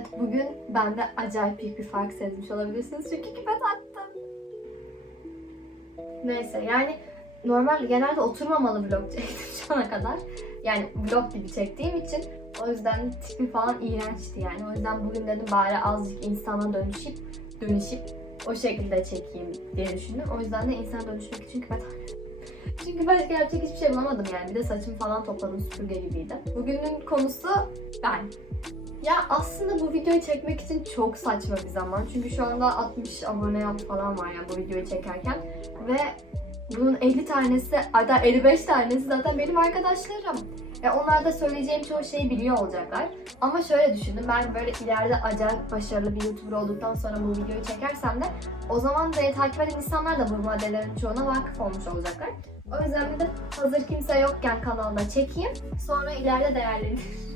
Evet bugün bende acayip büyük bir fark sezmiş olabilirsiniz çünkü küpe taktım. Neyse yani normal genelde oturmamalı vlog çektim şu ana kadar. Yani vlog gibi çektiğim için o yüzden tipim falan iğrençti yani. O yüzden bugün dedim bari azıcık insana dönüşüp dönüşüp o şekilde çekeyim diye düşündüm. O yüzden de insana dönüşmek için küpe. Çünkü başka yapacak hiçbir şey bulamadım yani. Bir de saçımı falan topladım süpürge gibiydi. Bugünün konusu ben. Ya aslında bu videoyu çekmek için çok saçma bir zaman. Çünkü şu anda 60 abone falan var yani bu videoyu çekerken. Ve bunun 50 tanesi, hatta 55 tanesi zaten benim arkadaşlarım. Ve onlar da söyleyeceğim çoğu şeyi biliyor olacaklar. Ama şöyle düşündüm, ben böyle ileride acayip başarılı bir YouTuber olduktan sonra bu videoyu çekersem de o zaman beni takip eden insanlar da bu maddelerin çoğuna vakıf olmuş olacaklar. O yüzden de hazır kimse yokken kanalda çekeyim. Sonra ileride değerlenir.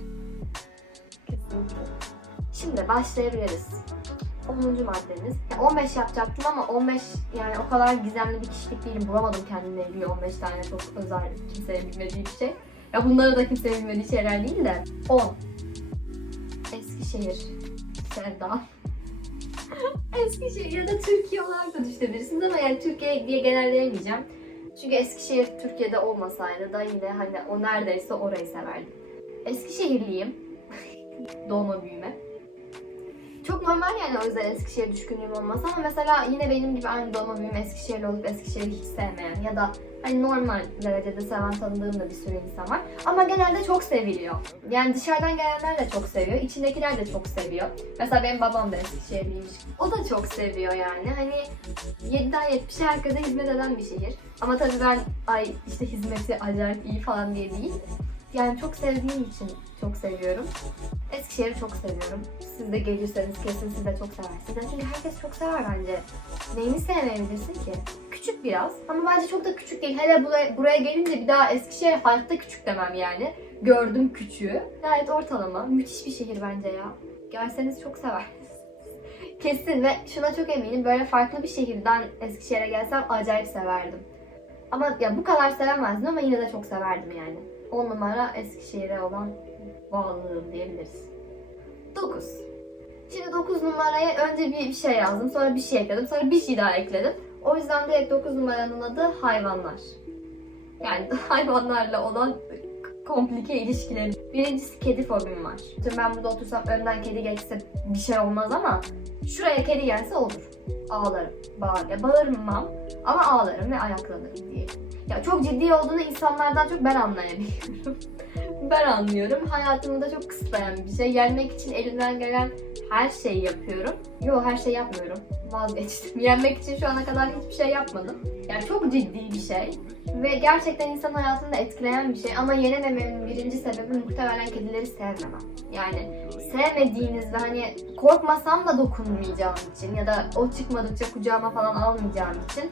Şimdi başlayabiliriz. 10. maddemiz. Ya 15 yapacaktım ama 15 yani o kadar gizemli bir kişilik değilim. Bulamadım kendimle ilgili 15 tane çok özel kimsenin bilmediği bir şey. Ya bunları da kimsenin bilmediği şeyler değil de. 10. Eskişehir. Sevda. Eskişehir ya da Türkiye olarak da düşünebilirsiniz ama yani Türkiye diye genelleyemeyeceğim. Çünkü Eskişehir Türkiye'de olmasaydı da yine hani o neredeyse orayı severdim. Eskişehirliyim. Doğma büyüme. Çok normal yani o yüzden Eskişehir düşkünlüğüm olması ama mesela yine benim gibi aynı doğma büyüme Eskişehirli olup Eskişehir'i hiç sevmeyen ya da hani normal derecede seven tanıdığım da bir sürü insan var. Ama genelde çok seviliyor. Yani dışarıdan gelenler de çok seviyor, içindekiler de çok seviyor. Mesela benim babam da Eskişehirliymiş. O da çok seviyor yani. Hani 7'den 70'e herkese hizmet eden bir şehir. Ama tabii ben ay işte hizmeti acayip iyi falan diye değil. Yani çok sevdiğim için çok seviyorum. Eskişehir'i çok seviyorum. Siz de gelirseniz kesin siz de çok seversiniz. Çünkü herkes çok sever bence. Neyini sevmeyebilirsin ki? Küçük biraz ama bence çok da küçük değil. Hele buraya, buraya gelince bir daha Eskişehir hayatta küçük demem yani. Gördüm küçüğü. Gayet ortalama. Müthiş bir şehir bence ya. Gelseniz çok seversiniz. Kesin ve şuna çok eminim böyle farklı bir şehirden Eskişehir'e gelsem acayip severdim. Ama ya bu kadar sevemezdim ama yine de çok severdim yani. 10 numara Eskişehir'e olan bağlılığım diyebiliriz. 9. Şimdi 9 numaraya önce bir, şey yazdım, sonra bir şey ekledim, sonra bir şey daha ekledim. O yüzden direkt 9 numaranın adı hayvanlar. Yani hayvanlarla olan komplike ilişkilerim. Birincisi kedi fobim var. Şimdi ben burada otursam önden kedi geçse bir şey olmaz ama şuraya kedi gelse olur. Ağlarım, bağır, bağırmam ama ağlarım ve ayaklanırım diye. Ya çok ciddi olduğunu insanlardan çok ben anlayabiliyorum. ben anlıyorum. Hayatımı da çok kısıtlayan bir şey. Yenmek için elimden gelen her şeyi yapıyorum. Yok her şey yapmıyorum. Vazgeçtim. Yenmek için şu ana kadar hiçbir şey yapmadım. Yani çok ciddi bir şey. Ve gerçekten insan hayatını da etkileyen bir şey. Ama yenemememin birinci sebebi muhtemelen kedileri sevmemem. Yani sevmediğiniz ve hani korkmasam da dokunmayacağım için ya da o çıkmadıkça kucağıma falan almayacağım için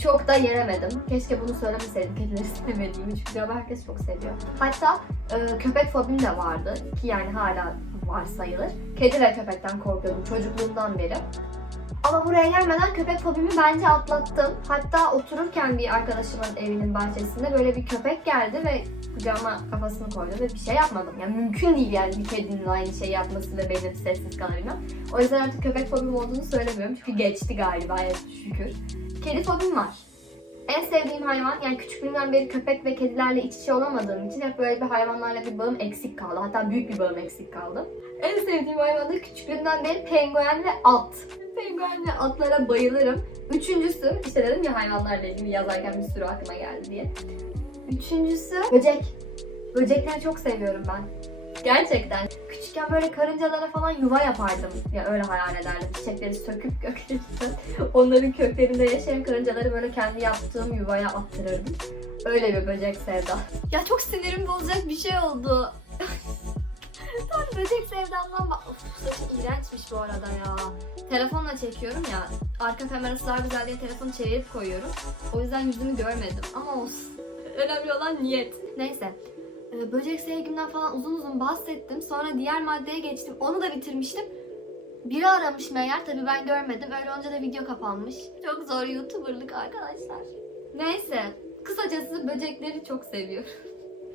çok da yenemedim. Keşke bunu söylemeseydim kedileri sevmediğimi çünkü galiba herkes çok seviyor. Hatta e, köpek fobim de vardı ki yani hala var sayılır. Kedi ve köpekten korkuyordum çocukluğumdan beri. Ama buraya gelmeden köpek fobimi bence atlattım. Hatta otururken bir arkadaşımın evinin bahçesinde böyle bir köpek geldi ve kucağıma kafasını koydu ve bir şey yapmadım. Yani mümkün değil yani bir kedinin aynı şey yapması ve benim sessiz kalabilmem. O yüzden artık köpek fobim olduğunu söylemiyorum çünkü geçti galiba evet şükür. Kedi fobim var. En sevdiğim hayvan, yani küçüklüğümden beri köpek ve kedilerle iç içe olamadığım için hep böyle bir hayvanlarla bir bağım eksik kaldı. Hatta büyük bir bağım eksik kaldı. En sevdiğim hayvan da küçüklüğümden beri penguen ve at. Penguen ve atlara bayılırım. Üçüncüsü, işte dedim ya hayvanlarla ilgili yazarken bir sürü aklıma geldi diye. Üçüncüsü böcek. Böcekleri çok seviyorum ben. Gerçekten. Küçükken böyle karıncalara falan yuva yapardım. Ya öyle hayal ederdim. Çiçekleri söküp göklerinden onların köklerinde yaşayan karıncaları böyle kendi yaptığım yuvaya attırırdım. Öyle bir böcek sevda. Ya çok sinirim bozacak bir şey oldu. Tam böcek sevdamdan bak. Of saçı iğrençmiş bu arada ya. Telefonla çekiyorum ya. Arka kamerası daha güzel diye telefonu çevirip koyuyorum. O yüzden yüzümü görmedim. Ama olsun. Önemli olan niyet. Neyse. Ee, Böcek sevgimden falan uzun uzun bahsettim. Sonra diğer maddeye geçtim. Onu da bitirmiştim. Biri aramış meğer. Tabii ben görmedim. Öyle olunca da video kapanmış. Çok zor YouTuber'lık arkadaşlar. Neyse. Kısacası böcekleri çok seviyorum.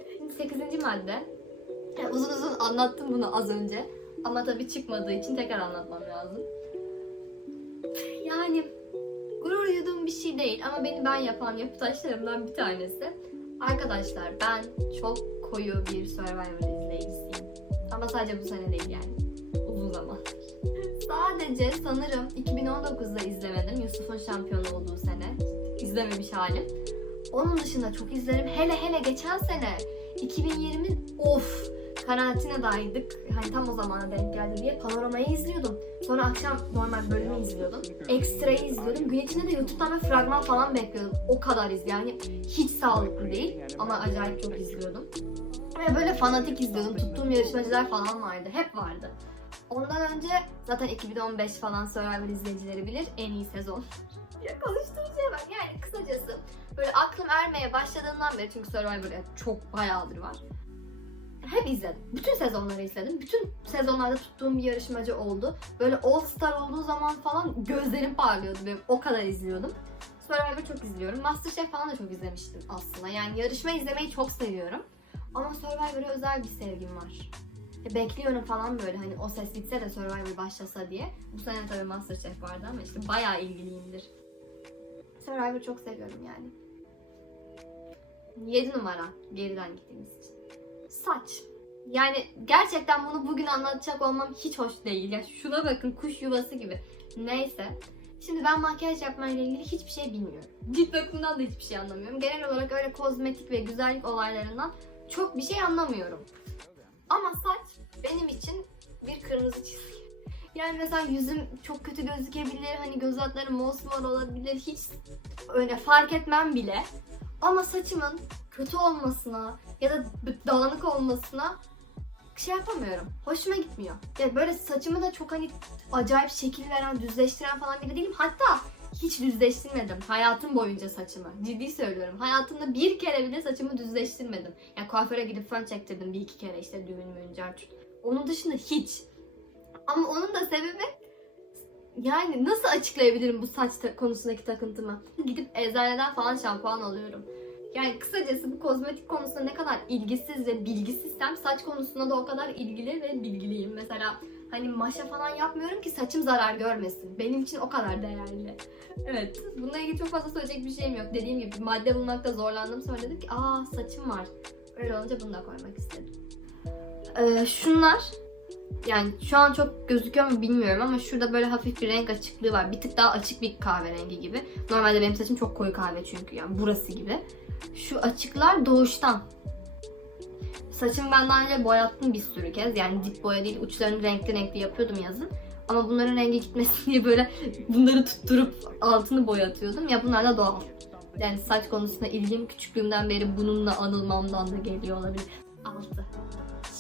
Şimdi 8. madde. Yani uzun uzun anlattım bunu az önce. Ama tabii çıkmadığı için tekrar anlatmam lazım. Yani gurur duyduğum bir şey değil ama beni ben yapan yapı taşlarımdan bir tanesi. Arkadaşlar ben çok koyu bir Survivor izleyicisiyim. Ama sadece bu sene değil yani. Uzun zaman. Sadece sanırım 2019'da izlemedim. Yusuf'un şampiyon olduğu sene. İzlememiş halim. Onun dışında çok izlerim. Hele hele geçen sene 2020 of karantinadaydık. Hani tam o zamana denk geldi diye panoramayı izliyordum. Sonra akşam normal bölümü izliyordum. Ekstrayı izliyordum. Gün içinde de YouTube'dan bir fragman falan bekliyordum. O kadar iz yani hiç sağlıklı değil ama acayip çok izliyordum. Ve böyle fanatik izliyordum. Tuttuğum yarışmacılar falan vardı. Hep vardı. Ondan önce zaten 2015 falan Survivor izleyicileri bilir. En iyi sezon. ya konuştuğum şeye bak. Yani kısacası böyle aklım ermeye başladığından beri çünkü Survivor çok bayağıdır var. Hep izledim. Bütün sezonları izledim. Bütün sezonlarda tuttuğum bir yarışmacı oldu. Böyle All Star olduğu zaman falan gözlerim parlıyordu benim. O kadar izliyordum. Survivor çok izliyorum. Masterchef falan da çok izlemiştim aslında. Yani yarışma izlemeyi çok seviyorum. Ama Survivor'a özel bir sevgim var. E, Bekliyorum falan böyle hani o ses bitse de Survivor başlasa diye. Bu sene tabii Masterchef vardı ama işte bayağı ilgiliyimdir. Survivor çok seviyorum yani. 7 numara geriden gittiğimiz için. Saç. Yani gerçekten bunu bugün anlatacak olmam hiç hoş değil. Ya şuna bakın kuş yuvası gibi. Neyse. Şimdi ben makyaj yapmayla ilgili hiçbir şey bilmiyorum. Cilt bakımından da hiçbir şey anlamıyorum. Genel olarak öyle kozmetik ve güzellik olaylarından çok bir şey anlamıyorum. Ama saç benim için bir kırmızı çizgi. Yani mesela yüzüm çok kötü gözükebilir, hani göz altları mosmor olabilir, hiç öyle fark etmem bile. Ama saçımın kötü olmasına ya da dağınık olmasına şey yapamıyorum. Hoşuma gitmiyor. Ya böyle saçımı da çok hani acayip şekil veren, düzleştiren falan biri değilim. Hatta hiç düzleştirmedim hayatım boyunca saçımı. Ciddi söylüyorum. Hayatımda bir kere bile saçımı düzleştirmedim. Yani kuaföre gidip fön çektirdim bir iki kere işte düğün müğün. Onun dışında hiç. Ama onun da sebebi yani nasıl açıklayabilirim bu saç ta- konusundaki takıntımı? Gidip eczaneden falan şampuan alıyorum. Yani kısacası bu kozmetik konusunda ne kadar ilgisiz ve bilgisizsem saç konusunda da o kadar ilgili ve bilgiliyim. Mesela hani maşa falan yapmıyorum ki saçım zarar görmesin. Benim için o kadar değerli. Evet. Bununla ilgili çok fazla söyleyecek bir şeyim yok. Dediğim gibi madde bulmakta zorlandım. Sonra dedim ki aa saçım var. Öyle olunca bunu da koymak istedim. Ee, şunlar yani şu an çok gözüküyor mu bilmiyorum ama şurada böyle hafif bir renk açıklığı var. Bir tık daha açık bir kahverengi gibi. Normalde benim saçım çok koyu kahve çünkü yani burası gibi. Şu açıklar doğuştan. Saçımı ben daha önce boyattım bir sürü kez. Yani dip boya değil uçlarını renkli renkli yapıyordum yazın. Ama bunların rengi gitmesin diye böyle bunları tutturup altını boyatıyordum. Ya bunlar da doğal. Yani saç konusunda ilgim küçüklüğümden beri bununla anılmamdan da geliyor olabilir. Altı.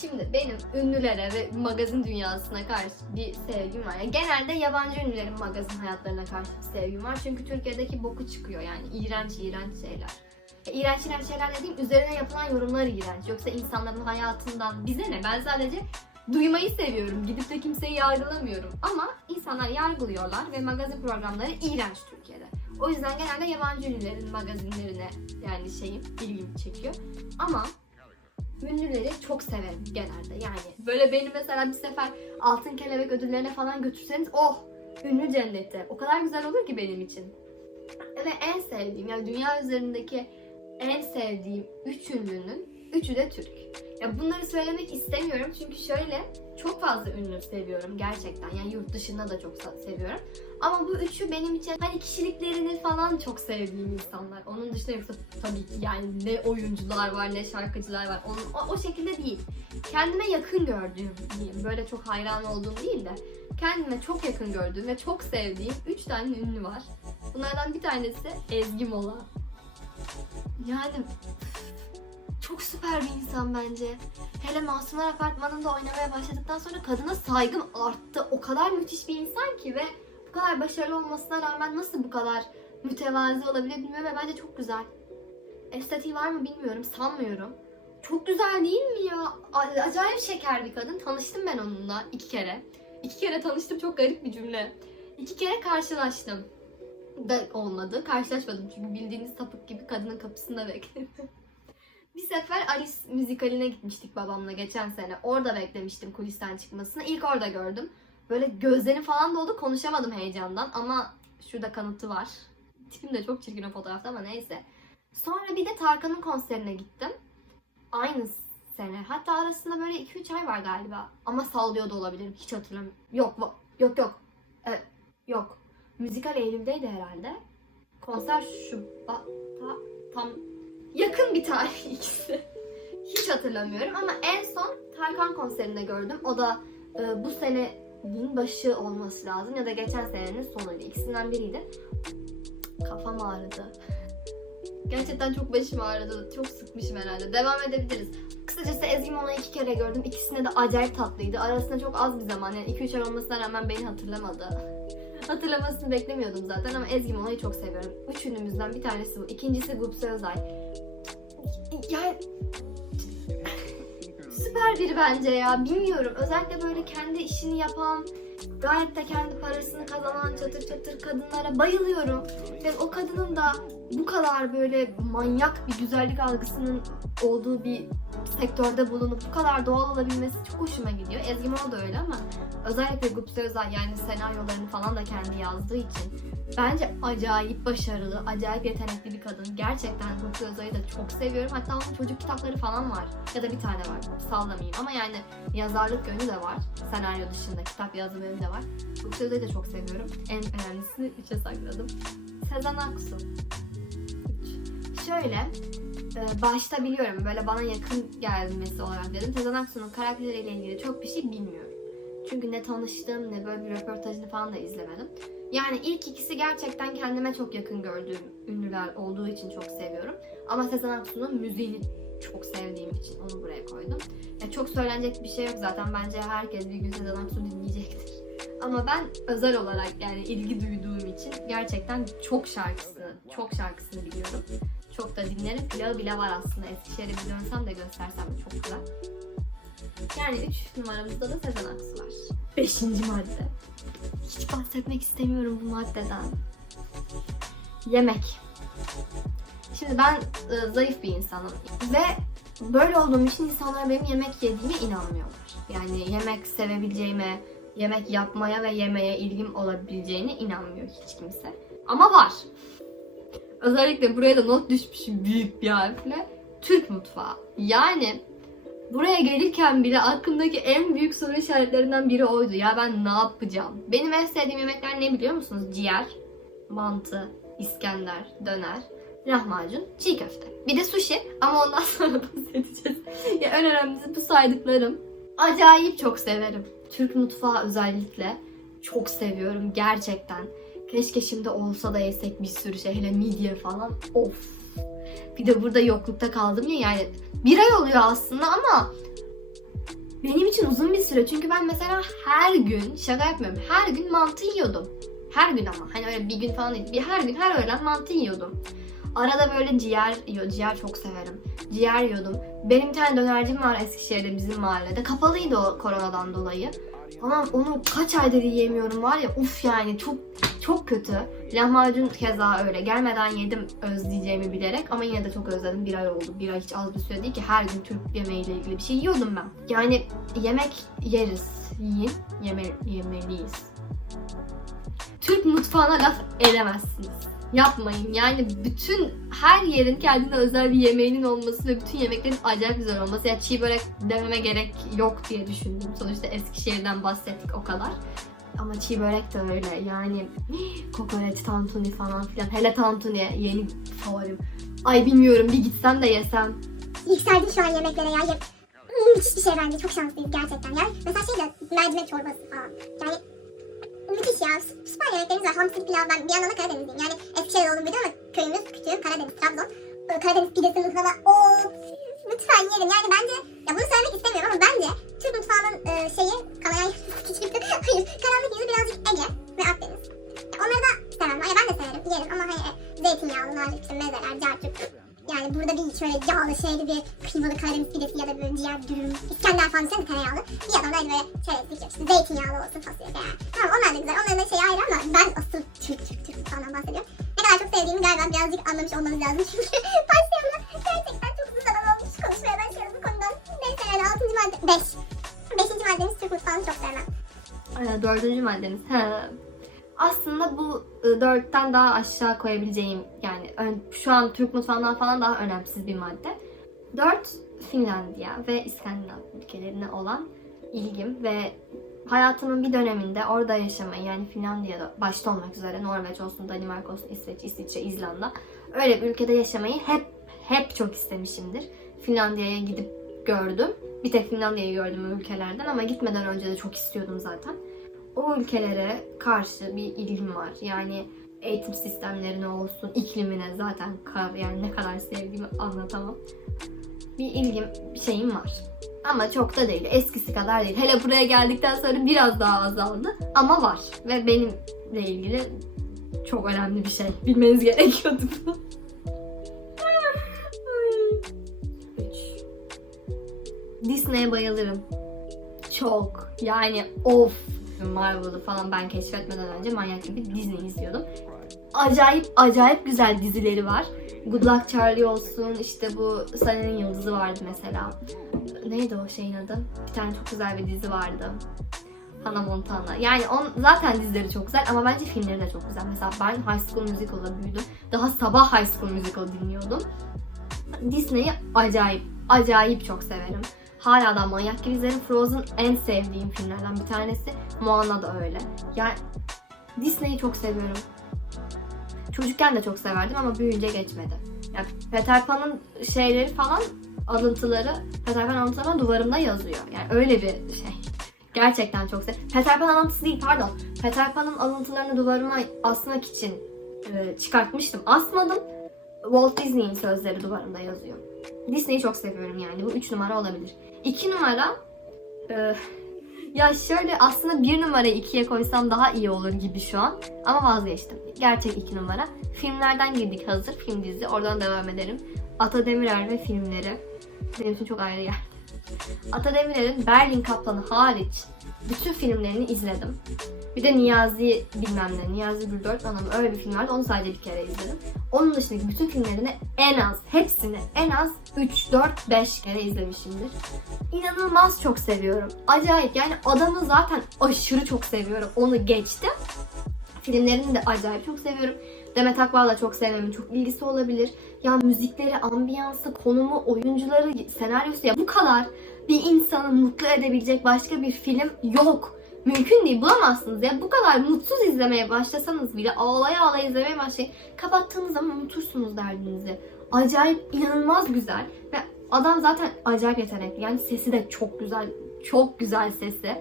Şimdi benim ünlülere ve magazin dünyasına karşı bir sevgim var. Yani genelde yabancı ünlülerin magazin hayatlarına karşı bir sevgim var. Çünkü Türkiye'deki boku çıkıyor yani iğrenç iğrenç şeyler. İğrenç iğrenç şeyler dediğim üzerine yapılan yorumlar iğrenç. Yoksa insanların hayatından bize ne? Ben sadece duymayı seviyorum. Gidip de kimseyi yargılamıyorum. Ama insanlar yargılıyorlar ve magazin programları iğrenç Türkiye'de. O yüzden genelde yabancı ünlülerin magazinlerine yani şeyim ilgimi çekiyor. Ama ünlüleri çok severim genelde yani. Böyle beni mesela bir sefer Altın Kelebek ödüllerine falan götürseniz oh ünlü cenneti. O kadar güzel olur ki benim için. Ve en sevdiğim yani dünya üzerindeki en sevdiğim üç ünlünün üçü de Türk. Ya bunları söylemek istemiyorum çünkü şöyle çok fazla ünlü seviyorum gerçekten. Yani yurt dışında da çok seviyorum. Ama bu üçü benim için hani kişiliklerini falan çok sevdiğim insanlar. Onun dışında yoksa tabii ki yani ne oyuncular var ne şarkıcılar var. Onun, o, o şekilde değil. Kendime yakın gördüğüm diyeyim. Böyle çok hayran olduğum değil de kendime çok yakın gördüğüm ve çok sevdiğim üç tane ünlü var. Bunlardan bir tanesi Ezgi Mola. Yani çok süper bir insan bence. Hele Masumlar Apartmanı'nda oynamaya başladıktan sonra kadına saygım arttı. O kadar müthiş bir insan ki ve bu kadar başarılı olmasına rağmen nasıl bu kadar mütevazi olabilir bilmiyorum ve bence çok güzel. Estetiği var mı bilmiyorum, sanmıyorum. Çok güzel değil mi ya? Acayip şeker bir kadın. Tanıştım ben onunla iki kere. İki kere tanıştım çok garip bir cümle. İki kere karşılaştım. Da olmadı. Karşılaşmadım çünkü bildiğiniz sapık gibi kadının kapısında bekledim. Bir sefer Alice müzikaline gitmiştik babamla geçen sene. Orada beklemiştim kulisten çıkmasını. İlk orada gördüm. Böyle gözlerim falan doldu konuşamadım heyecandan ama şurada kanıtı var. Tipim de çok çirkin o fotoğrafta ama neyse. Sonra bir de Tarkan'ın konserine gittim. Aynı sene. Hatta arasında böyle 2-3 ay var galiba. Ama sallıyor da olabilirim. Hiç hatırlamıyorum. Yok yok yok. Evet, yok. Müzikal Eylül'deydi herhalde. Konser Şubat'ta tam yakın bir tarih ikisi. Hiç hatırlamıyorum ama en son Tarkan konserinde gördüm. O da e, bu senenin başı olması lazım ya da geçen senenin sonuydu. İkisinden biriydi. Kafam ağrıdı. Gerçekten çok başım ağrıdı. Çok sıkmışım herhalde. Devam edebiliriz. Kısacası Ezgi Mola'yı iki kere gördüm. İkisinde de acayip tatlıydı. Arasında çok az bir zaman. Yani 2-3 ay olmasına rağmen beni hatırlamadı. Hatırlamasını beklemiyordum zaten ama Ezgi Mola'yı çok seviyorum. Üç ünlümüzden bir tanesi bu. İkincisi Gupse Özay. Yani süper biri bence ya. Bilmiyorum. Özellikle böyle kendi işini yapan, gayet de kendi parasını kazanan çatır çatır kadınlara bayılıyorum. Ve o kadının da bu kadar böyle manyak bir güzellik algısının olduğu bir sektörde bulunup bu kadar doğal olabilmesi çok hoşuma gidiyor. Ezgi Mola da öyle ama özellikle Gupse Özay yani senaryolarını falan da kendi yazdığı için bence acayip başarılı, acayip yetenekli bir kadın. Gerçekten Gupse Özay'ı da çok seviyorum. Hatta onun çocuk kitapları falan var. Ya da bir tane var. Sallamayayım ama yani yazarlık yönü de var. Senaryo dışında kitap yazma yönü de var. Gupse Özay'ı da çok seviyorum. En önemlisini üçe sakladım. Sezen Aksu. Üç. Şöyle, e, başta biliyorum böyle bana yakın gelmesi olarak dedim. Sezen Aksu'nun karakteriyle ilgili çok bir şey bilmiyorum. Çünkü ne tanıştım ne böyle bir röportajını falan da izlemedim. Yani ilk ikisi gerçekten kendime çok yakın gördüğüm ünlüler olduğu için çok seviyorum. Ama Sezen Aksu'nun müziğini çok sevdiğim için onu buraya koydum. Ya çok söylenecek bir şey yok zaten. Bence herkes bir gün Sezen Aksu dinleyecektir. Ama ben özel olarak yani ilgi duyduğum için gerçekten çok şarkısını, çok şarkısını biliyorum. Çok da dinlerim. Plağı bile var aslında. Eskişehir'e bir dönsem de göstersem de çok güzel. Yani 3 numaramızda da Sezen Aksu var. 5. madde. Hiç bahsetmek istemiyorum bu maddeden. Yemek. Şimdi ben e, zayıf bir insanım ve böyle olduğum için insanlar benim yemek yediğime inanmıyorlar. Yani yemek sevebileceğime, yemek yapmaya ve yemeye ilgim olabileceğine inanmıyor hiç kimse. Ama var. Özellikle buraya da not düşmüşüm büyük bir harfle. Türk mutfağı. Yani buraya gelirken bile aklımdaki en büyük soru işaretlerinden biri oydu. Ya ben ne yapacağım? Benim en sevdiğim yemekler ne biliyor musunuz? Ciğer, mantı, İskender, döner, lahmacun, çiğ köfte. Bir de sushi ama ondan sonra bahsedeceğiz. ya en önemlisi bu saydıklarım. Acayip çok severim. Türk mutfağı özellikle çok seviyorum gerçekten. Keşke şimdi olsa da yesek bir sürü şey. Hele midye falan. Of. Bir de burada yoklukta kaldım ya yani bir ay oluyor aslında ama benim için uzun bir süre. Çünkü ben mesela her gün, şaka yapmıyorum, her gün mantı yiyordum. Her gün ama. Hani öyle bir gün falan değil. Bir her gün, her öğlen mantı yiyordum. Arada böyle ciğer yiyor. Ciğer çok severim. Ciğer yiyordum. Benim bir tane dönercim var Eskişehir'de bizim mahallede. Kapalıydı o koronadan dolayı. Ama onu kaç aydır yiyemiyorum var ya uf yani çok çok kötü. Lahmacun keza öyle. Gelmeden yedim özleyeceğimi bilerek ama yine de çok özledim. Bir ay oldu. Bir ay hiç az bir süre değil ki her gün Türk yemeğiyle ilgili bir şey yiyordum ben. Yani yemek yeriz. Yiyin. Yeme, yemeliyiz. Türk mutfağına laf edemezsiniz. Yapmayın. Yani bütün her yerin kendine özel bir yemeğinin olması ve bütün yemeklerin acayip güzel olması. Yani çiğ börek dememe gerek yok diye düşündüm. Sonuçta Eskişehir'den bahsettik o kadar. Ama çiğ börek de öyle. Yani kokoreç, tantuni falan filan. Hele tantuni yeni favorim. Ay bilmiyorum bir gitsem de yesem. Yükseldim şu an yemeklere ya. Müthiş bir şey bence. Çok şanslıyız gerçekten. Yani mesela şeyle mercimek çorbası falan. Yani müthiş ya. Sü- Süper yemeklerimiz var. Hamsi pilav. Ben bir yandan da Karadenizliyim. Yani Eskişehir oldum biliyor ama köyümüz küçüğüm. Karadeniz, Trabzon. Ee, Karadeniz pidesi mızraba. Oo, lütfen yerim. Yani bence ya bunu söylemek istemiyorum ama bence Türk mutfağının e, şeyi kanayan hayır karanlık yüzü birazcık Ege ve Akdeniz. Ya onları da sevmem. Yani ben de severim. Yerim ama hani zeytinyağlı, narlı işte mezeler, carcuk. Yani burada bir şöyle yağlı şeyli bir kıymalı Karadeniz pidesi ya da böyle ciğer dürüm, İskender falan sen de tereyağlı. Bir yandan da böyle çerezlik yok işte zeytinyağlı olsun fasulye falan. Tamam onlar da güzel. Onların da şeyi ayrı ama ben asıl Türk Türk Türk mutfağından bahsediyorum. Ne kadar çok sevdiğimi galiba birazcık anlamış olmanız lazım çünkü başlayalım gerçekten çok uzun zaman olmuş. konuşmaya başlayalım bu konudan. Neyse yani 6. madde 5. 5. maddemiz Türk mutfağını çok sevmem. Ee, dördüncü maddemiz. Aslında bu e, dörtten daha aşağı koyabileceğim yani şu an Türk mutfağından falan daha önemsiz bir madde. Dört Finlandiya ve İskandinav ülkelerine olan ilgim ve hayatımın bir döneminde orada yaşamayı yani Finlandiya'da başta olmak üzere Norveç olsun, Danimarka olsun, İsveç, İsviçre, İzlanda öyle bir ülkede yaşamayı hep hep çok istemişimdir. Finlandiya'ya gidip gördüm. Bir tek Finlandiya'yı gördüm ülkelerden ama gitmeden önce de çok istiyordum zaten. O ülkelere karşı bir ilgim var. Yani eğitim sistemlerine olsun, iklimine zaten yani ne kadar sevdiğimi anlatamam. Bir ilgim, bir şeyim var. Ama çok da değil. Eskisi kadar değil. Hele buraya geldikten sonra biraz daha azaldı. Ama var. Ve benimle ilgili çok önemli bir şey. Bilmeniz gerekiyordu. Disney'e bayılırım. Çok. Yani of. Marvel'ı falan ben keşfetmeden önce manyak gibi Disney izliyordum. Acayip acayip güzel dizileri var. Good Luck Charlie olsun işte bu Sunny'nin Yıldızı vardı mesela. Neydi o şeyin adı? Bir tane çok güzel bir dizi vardı. Hannah Montana. Yani on, zaten dizileri çok güzel ama bence filmleri de çok güzel. Mesela ben High School Musical'da büyüdüm. Daha sabah High School Musical dinliyordum. Disney'i acayip, acayip çok severim. Hala da manyak gibi izlerim. Frozen en sevdiğim filmlerden bir tanesi. Moana da öyle. Yani Disney'i çok seviyorum. Çocukken de çok severdim ama büyüyünce geçmedi. Yani Peter Pan'ın şeyleri falan alıntıları Peter Pan alıntıları duvarımda yazıyor. Yani öyle bir şey. Gerçekten çok sev. Peter Pan alıntısı değil pardon. Peter Pan'ın alıntılarını duvarıma asmak için e, çıkartmıştım. Asmadım. Walt Disney'in sözleri duvarımda yazıyor. Disney'i çok seviyorum yani. Bu üç numara olabilir. İki numara e, ya şöyle aslında bir numarayı ikiye koysam daha iyi olur gibi şu an. Ama vazgeçtim. Gerçek iki numara. Filmlerden girdik hazır. Film dizi. Oradan devam edelim. Ata Demirer ve filmleri. Benim için çok ayrı yer. Ata Demirer'in Berlin Kaplanı hariç bütün filmlerini izledim. Bir de Niyazi bilmem ne, Niyazi Güldört Anam öyle bir film vardı. Onu sadece bir kere izledim. Onun dışındaki bütün filmlerini en az, hepsini en az 3, 4, 5 kere izlemişimdir. İnanılmaz çok seviyorum. Acayip yani adamı zaten aşırı çok seviyorum. Onu geçtim. Filmlerini de acayip çok seviyorum. Demet Akbal'la çok sevmemin çok ilgisi olabilir. Ya müzikleri, ambiyansı, konumu, oyuncuları, senaryosu ya bu kadar bir insanı mutlu edebilecek başka bir film yok. Mümkün değil bulamazsınız ya. Bu kadar mutsuz izlemeye başlasanız bile ağlaya ağlaya izlemeye başlayın. Kapattığınız zaman unutursunuz derdinizi. Acayip inanılmaz güzel ve adam zaten acayip yetenekli. Yani sesi de çok güzel. Çok güzel sesi.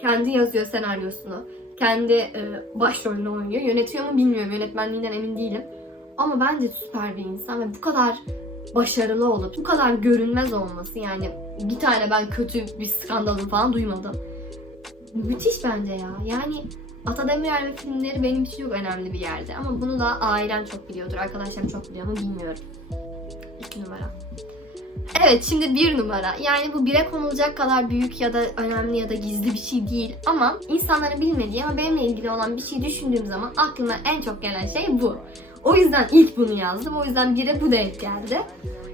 Kendi yazıyor senaryosunu. Kendi e, başrolünü oynuyor. Yönetiyor mu bilmiyorum. Yönetmenliğinden emin değilim. Ama bence süper bir insan ve bu kadar başarılı olup bu kadar görünmez olması yani bir tane ben kötü bir skandalını falan duymadım. Müthiş bence ya. Yani Ata Demirer filmleri benim için çok önemli bir yerde. Ama bunu da ailem çok biliyordur. Arkadaşlarım çok biliyor mu bilmiyorum. İki numara. Evet şimdi bir numara. Yani bu bire konulacak kadar büyük ya da önemli ya da gizli bir şey değil. Ama insanların bilmediği ama benimle ilgili olan bir şey düşündüğüm zaman aklıma en çok gelen şey bu. O yüzden ilk bunu yazdım. O yüzden bire bu denk geldi.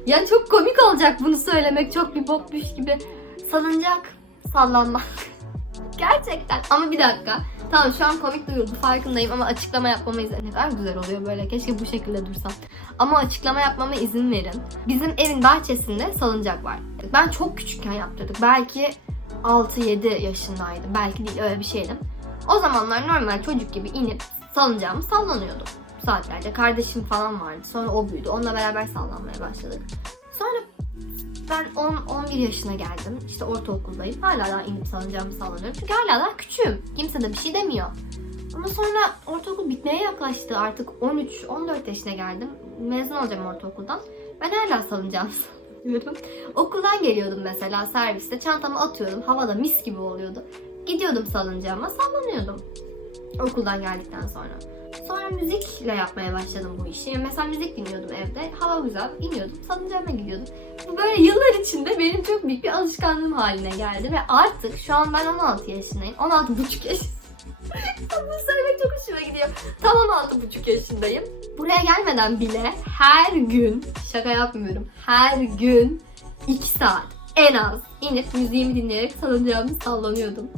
Ya çok komik olacak bunu söylemek. Çok bir bokmuş gibi. Salıncak, sallanmak. Gerçekten. Ama bir dakika. Tamam şu an komik duyuldu farkındayım ama açıklama yapmama izin Ne kadar güzel oluyor böyle. Keşke bu şekilde dursam. Ama açıklama yapmama izin verin. Bizim evin bahçesinde salıncak var. Ben çok küçükken yaptırdık. Belki 6-7 yaşındaydım. Belki değil öyle bir şeydim. O zamanlar normal çocuk gibi inip salıncağımı sallanıyordum saatlerce. Kardeşim falan vardı. Sonra o büyüdü. Onunla beraber sallanmaya başladık. Ben 10-11 yaşına geldim. İşte ortaokuldayım. Hala daha inip salıncağımı sallanıyorum. Çünkü hala daha küçüğüm. Kimse de bir şey demiyor. Ama sonra ortaokul bitmeye yaklaştı. Artık 13-14 yaşına geldim. Mezun olacağım ortaokuldan. Ben hala salıncağımı sallanıyorum. Okuldan geliyordum mesela serviste. Çantamı atıyordum. Havada mis gibi oluyordu. Gidiyordum salıncağıma sallanıyordum. Okuldan geldikten sonra. Sonra müzikle yapmaya başladım bu işi. Yani mesela müzik dinliyordum evde. Hava güzel. iniyordum. Salıncağıma gidiyordum. Bu böyle yıllar içinde benim çok büyük bir alışkanlığım haline geldi. Ve artık şu an ben 16 yaşındayım. 16 buçuk yaş. Bunu söylemek çok hoşuma gidiyor. Tam 16 buçuk yaşındayım. Buraya gelmeden bile her gün, şaka yapmıyorum, her gün 2 saat en az inip müziğimi dinleyerek salıncağımı sallanıyordum.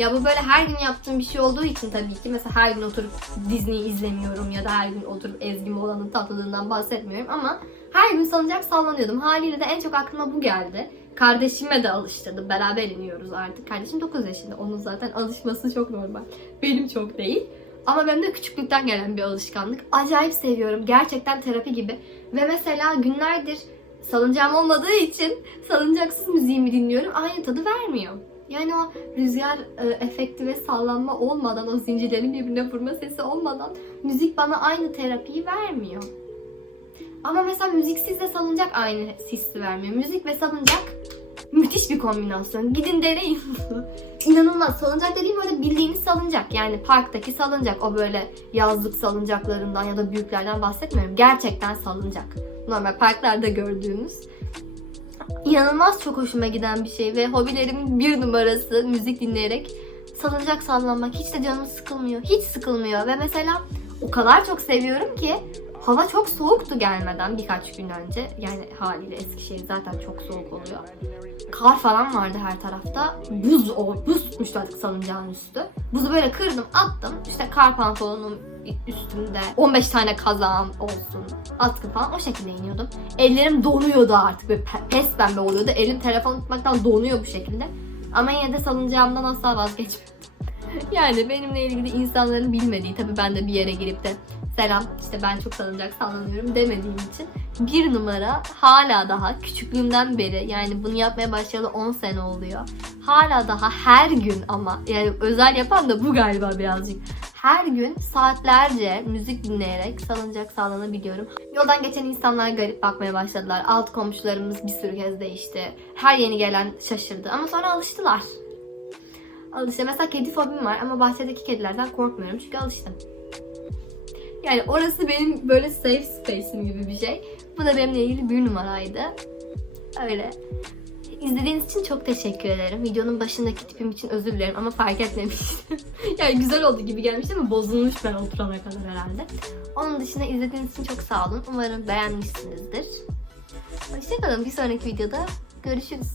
Ya bu böyle her gün yaptığım bir şey olduğu için tabii ki mesela her gün oturup Disney izlemiyorum ya da her gün oturup Ezgi Mola'nın tatlılığından bahsetmiyorum ama her gün salıncak sallanıyordum. Haliyle de en çok aklıma bu geldi. Kardeşime de alıştırdım. Beraber iniyoruz artık. Kardeşim 9 yaşında. Onun zaten alışması çok normal. Benim çok değil. Ama benim de küçüklükten gelen bir alışkanlık. Acayip seviyorum. Gerçekten terapi gibi. Ve mesela günlerdir salıncağım olmadığı için salıncaksız müziğimi dinliyorum. Aynı tadı vermiyor. Yani o rüzgar e, efekti ve sallanma olmadan, o zincirlerin birbirine vurma sesi olmadan müzik bana aynı terapiyi vermiyor. Ama mesela müziksiz de salıncak aynı hissi vermiyor. Müzik ve salıncak müthiş bir kombinasyon. Gidin deneyin. İnanılmaz. Salıncak dediğim böyle bildiğiniz salıncak. Yani parktaki salıncak. O böyle yazlık salıncaklarından ya da büyüklerden bahsetmiyorum. Gerçekten salıncak. Normal parklarda gördüğümüz. İnanılmaz çok hoşuma giden bir şey ve hobilerimin bir numarası müzik dinleyerek salıncak sallanmak. Hiç de canım sıkılmıyor. Hiç sıkılmıyor ve mesela o kadar çok seviyorum ki hava çok soğuktu gelmeden birkaç gün önce. Yani haliyle Eskişehir zaten çok soğuk oluyor. Kar falan vardı her tarafta. Buz o buz tutmuştu artık salıncağın üstü. Buzu böyle kırdım attım. İşte kar pantolonum üstümde 15 tane kazağım olsun atkı falan o şekilde iniyordum. Ellerim donuyordu artık böyle pe- pes pembe oluyordu. Elim telefon tutmaktan donuyor bu şekilde. Ama yine de salıncağımdan asla vazgeçmedim. yani benimle ilgili insanların bilmediği tabii ben de bir yere girip de selam işte ben çok salıncak sallanıyorum demediğim için bir numara hala daha küçüklüğümden beri yani bunu yapmaya başlayalı 10 sene oluyor. Hala daha her gün ama yani özel yapan da bu galiba birazcık. Her gün saatlerce müzik dinleyerek salıncak sallanabiliyorum. Yoldan geçen insanlar garip bakmaya başladılar. Alt komşularımız bir sürü kez değişti. Her yeni gelen şaşırdı ama sonra alıştılar. Alıştı. Mesela kedi fobim var ama bahçedeki kedilerden korkmuyorum çünkü alıştım. Yani orası benim böyle safe space'im gibi bir şey. Bu da benimle ilgili bir numaraydı. Öyle. İzlediğiniz için çok teşekkür ederim. Videonun başındaki tipim için özür dilerim ama fark etmemiştim. yani güzel oldu gibi gelmişti ama bozulmuş ben oturana kadar herhalde. Onun dışında izlediğiniz için çok sağ olun. Umarım beğenmişsinizdir. Hoşçakalın. Bir sonraki videoda görüşürüz.